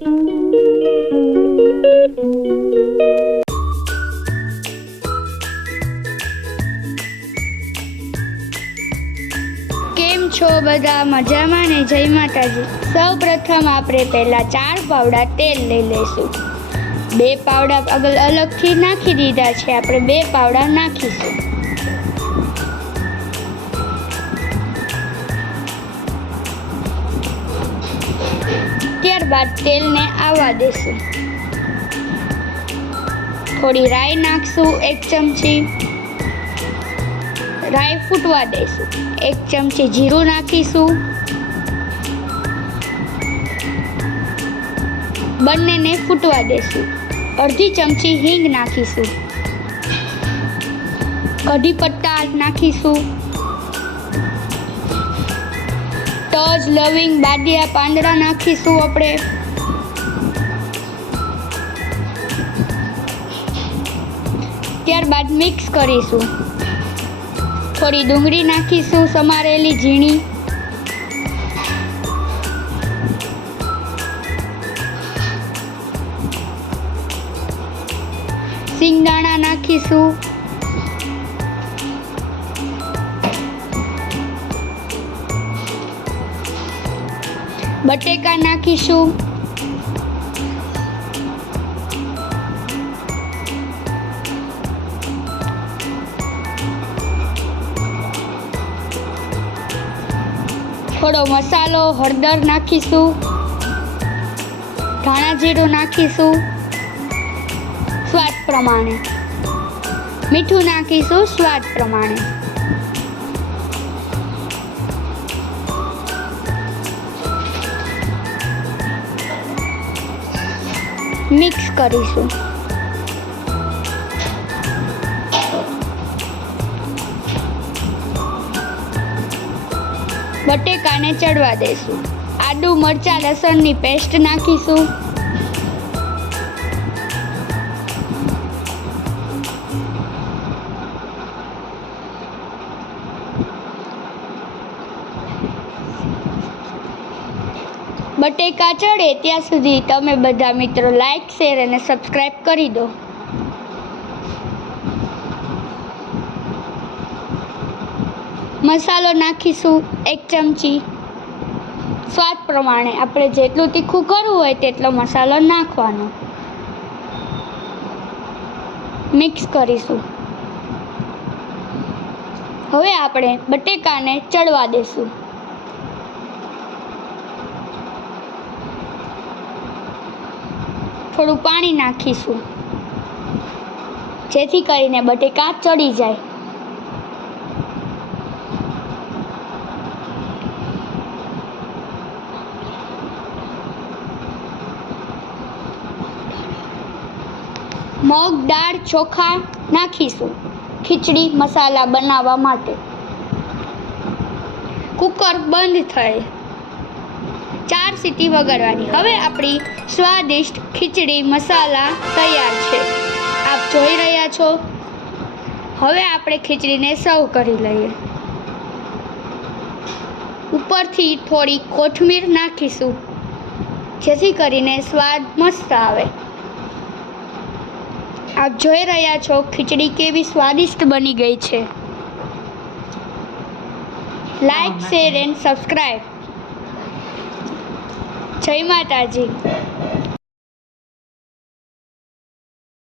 કેમ છો બધા? મજામાં ને? જય માતાજી. સૌ પ્રથમ આપણે પહેલા 4 પાવડા તેલ લઈ લઈશું. 2 પાવડા અલગથી નાખી દીધા છે, આપણે 2 પાવડા નાખીશું. ત્યારબાદ તેલને આવવા દેશું. થોડી રાઈ નાખશું, 1 ચમચી રાઈ ફૂટવા દઈશું. 1 ચમચી જીરું નાખીશું. બંનેને ફૂટવા દઈશું. અડધી ચમચી હિંગ નાખીશું. કઢી પત્તા નાખીશું. તજ, લવિંગ, બાદિયા પાંદડા નાખીશું આપણે. ત્યારબાદ મિક્સ કરીશું. થોડી ડુંગળી નાખીશું, સમારેલી ઝીણી. સિંગદાણા નાખીશું. બટેકા નાખીશું. થોડો મસાલો, હળદર નાખીશું. ધાણા જીરું નાખીશું સ્વાદ પ્રમાણે. મીઠું નાખીશું સ્વાદ પ્રમાણે. મિક્સ કરીશું. બટેકાને ચડવા દઈશું. આદુ, મરચાં, લસણની પેસ્ટ નાખીશું. બટેકા ચડે ત્યાં સુધી તમે બધા મિત્રો લાઈક, શેર અને સબસ્ક્રાઈબ કરી દો. મસાલો નાખીશું 1 ચમચી. સ્વાદ પ્રમાણે આપણે જેટલું તીખું કરવું હોય તેટલો મસાલો નાખવાનો. મિક્સ કરીશું. હવે આપણે બટેકાને ચડવા દેશું. થોડું પાણી નાખીશું જેથી કરીને બટેકા ચડી જાય. મગ, દાળ, ચોખા નાખીશું ખીચડી મસાલા બનાવવા માટે. કુકર બંધ થાય, 4 સીટી વગાડવાની. હવે આપણી સ્વાદિષ્ટ ખીચડી મસાલા તૈયાર છે, આપ જોઈ રહ્યા છો. હવે આપણે ખીચડીને સર્વ કરી લઈએ. ઉપરથી થોડી કોથમીર નાખીશું જેથી કરીને સ્વાદ મસ્ત આવે. આપ જોઈ રહ્યા છો ખીચડી કેવી સ્વાદિષ્ટ બની ગઈ છે. Like, share and subscribe. જય માતાજી.